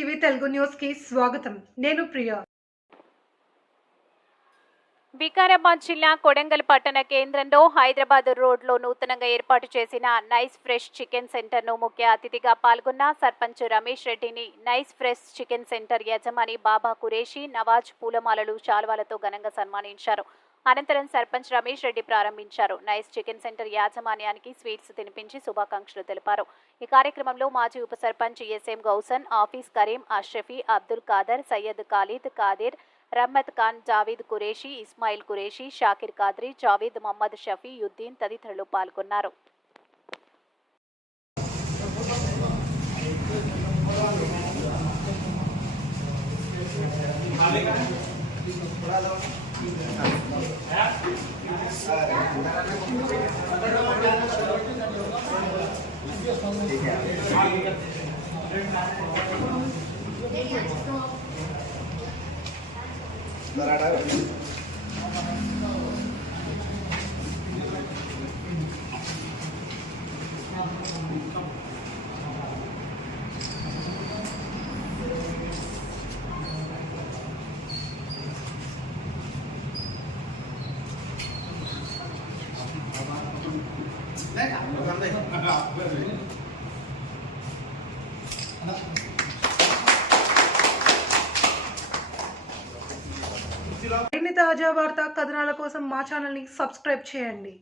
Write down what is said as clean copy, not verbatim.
TV Telugu news కి స్వాగతం. నేను ప్రియా. వికారాబాద్ జిల్లా కొడంగల్ పట్టణ కేంద్రంలో హైదరాబాద్ రోడ్లో నూతనంగా ఏర్పాటు చేసిన నైస్ ఫ్రెష్ చికెన్ సెంటర్ను ముఖ్య అతిథిగా పాల్గొన్న సర్పంచ్ రమేష్ రెడ్డిని నైస్ ఫ్రెష్ చికెన్ సెంటర్ యజమాని బాబా కురేషి నవాజ్ పూలమాలలు శాల్వాలతో ఘనంగా సన్మానించారు. అనంతరం సర్పంచ్ రమేష్ రెడ్డి ప్రారంభించారు. నైస్ చికెన్ సెంటర్ యాజమాన్యానికి స్వీట్స్ తినిపించి శుభాకాంక్షలు తెలిపారు. ఈ కార్యక్రమంలో మాజీ ఉప సర్పంచ్ ఎస్ఎం గౌసన్, ఆఫీస్ కరీం, అష్రఫీ, అబ్దుల్ ఖాదర్, సయ్యద్ ఖాలిద్, కాదిర్, రహ్మత్ ఖాన్, జావీద్ కురేషి, ఇస్మాయిల్ కురేషి, షాకిర్ కాద్రి, జావీద్, మహమ్మద్ షఫీ యుద్దీన్ తదితరులు పాల్గొన్నారు. మరిన్ని తాజా వార్తా కథనాల కోసం మా ఛానల్ని సబ్స్క్రైబ్ చేయండి.